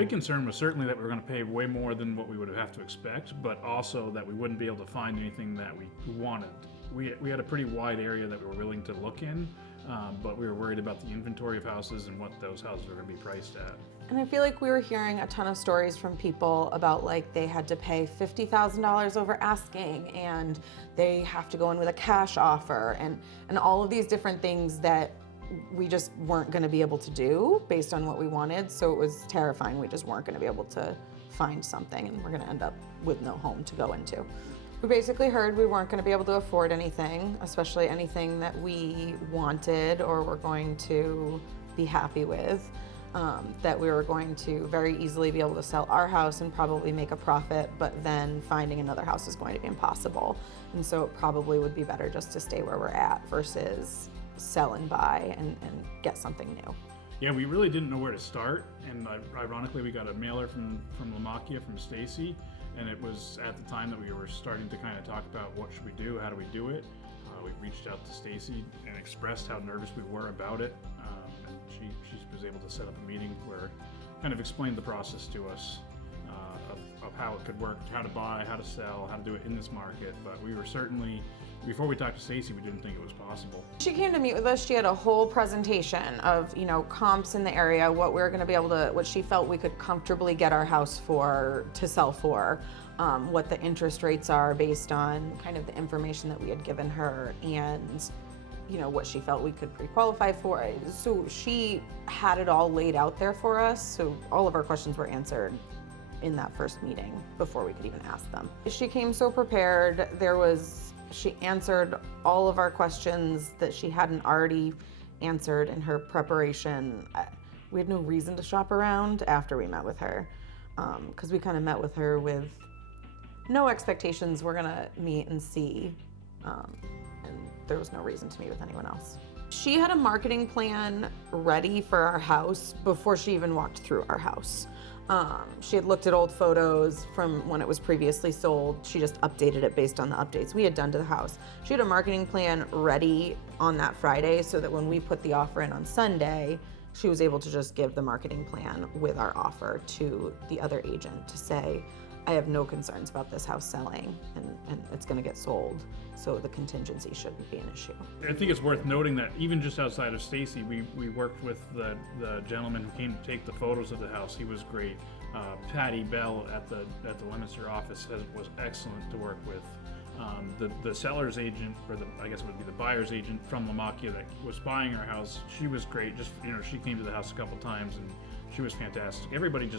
big concern was certainly that we were going to pay way more than what we would have to expect, but also that we wouldn't be able to find anything that we wanted. We had a pretty wide area that we were willing to look in, but we were worried about the inventory of houses and what those houses were going to be priced at. And I feel like we were hearing a ton of stories from people about like they had to pay $50,000 over asking and they have to go in with a cash offer and all of these different things that we just weren't going to be able to do based on what we wanted. So it was terrifying. We just weren't going to be able to find something and we're going to end up with no home to go into. We basically heard we weren't going to be able to afford anything, especially anything that we wanted or were going to be happy with. That we were going to very easily be able to sell our house and probably make a profit, but then finding another house is going to be impossible. And so it probably would be better just to stay where we're at versus sell and buy and get something new. Yeah, we really didn't know where to start, and ironically we got a mailer from Lamacchia from Stacy, and it was at the time that we were starting to kind of talk about what should we do, how do we do it. We reached out to Stacy and expressed how nervous we were about it, and she was able to set up a meeting where kind of explained the process to us of how it could work, how to buy, how to sell, how to do it in this market. But we were certainly, before we talked to Stacy, we didn't think it was possible. She came to meet with us. She had a whole presentation of, comps in the area, what we were going to be able to, what she felt we could comfortably get our house for, to sell for, what the interest rates are based on kind of the information that we had given her, and what she felt we could pre-qualify for. So she had it all laid out there for us. So all of our questions were answered in that first meeting before we could even ask them. She came so prepared. She answered all of our questions that she hadn't already answered in her preparation. We had no reason to shop around after we met with her, because we kind of met with her with no expectations. We're gonna meet and see, and there was no reason to meet with anyone else. She had a marketing plan ready for our house before she even walked through our house. She had looked at old photos from when it was previously sold. She just updated it based on the updates we had done to the house. She had a marketing plan ready on that Friday so that when we put the offer in on Sunday, she was able to just give the marketing plan with our offer to the other agent to say, I have no concerns about this house selling and it's gonna get sold, so the contingency shouldn't be an issue. I think it's worth noting that even just outside of Stacy, we worked with the gentleman who came to take the photos of the house. He was great. Patty Bell at the Leominster office was excellent to work with. The seller's agent, or I guess it would be the buyer's agent from Lamacchia that was buying our house, she was great. Just, she came to the house a couple times and she was fantastic. Everybody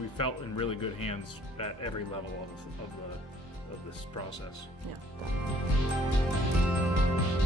we felt in really good hands at every level of this process. Yeah, definitely.